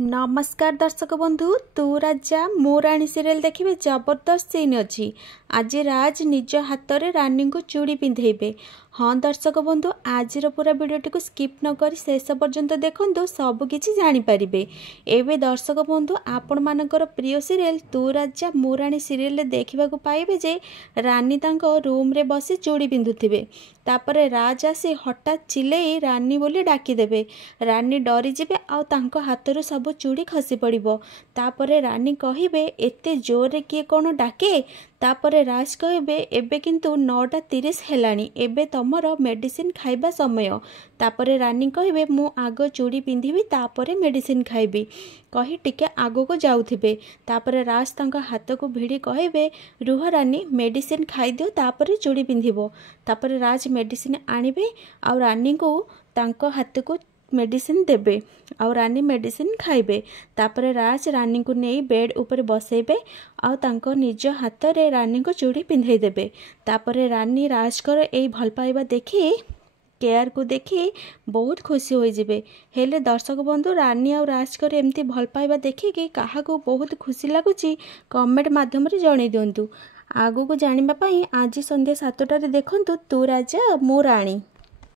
नमस्कार दर्शक बंधु तू राजा मो राणी सीरियल देखिए जबरदस्त सीन अच्छी। आज राज निज हाथ में रानी को चूड़ी पिंधेबे। हाँ दर्शक बंधु आज पूरा वीडियोटी को स्किप न कर शेष पर्यंत देखु सबकि जानीपारे। एवं दर्शक बंधु आपण मानकर प्रिय सीरियल तू राजा मो राणी सीरियल देखा पाइबे जे रानी तांको रूम रे बसी चूड़ी पिंधुथिबे। तापरे राज आसी हठात चिल्लई रानी बोली डाकीदेवे। रानी डरी जिबे आउ तांको हाथरू सब चूड़ी खसी पड़िबो। तापरे रानी कहिबे एते जोर रे किए कोन डाके। तापरे राज कहिबे एबे किंतु 9:30 हेलानी एबे तमर मेडिसिन खाइबा समय। तापरे रानी कहिबे मु आगो चूड़ी पिंधिबी तापरे मेडिसिन खाइबी कही टिके आगो को जाउथिबे। तापरे राज तांका हाथ को भिड़ी कहिबे रुह रानी मेडिसिन खाइ दियो तापरे चूड़ी पिंधिबो। तापरे राज मेडिसिन आनिबे आ रानी को तांको हाथ को मेडिसिन देबे आउ रानी मेडिसिन खाइबे। तापरे राज रानी को नहीं बेड ऊपर बसेबे आउ तांको निज हाथ रे रानी को चूड़ी पिंधे देबे। तापरे रानी राजकर एई भल पाइबा देखी केयर को देखी बहुत खुशी हो जिबे। हेले दर्शक बंधु रानी और राजकर एमती भल पाइबा देखी कि काहा को बहुत खुशी लगुची कमेंट माध्यम रे जणे दियंतु। आगु को जानिबा पई आज संध्या 7टारे देखंतु तू राजा मो राणी।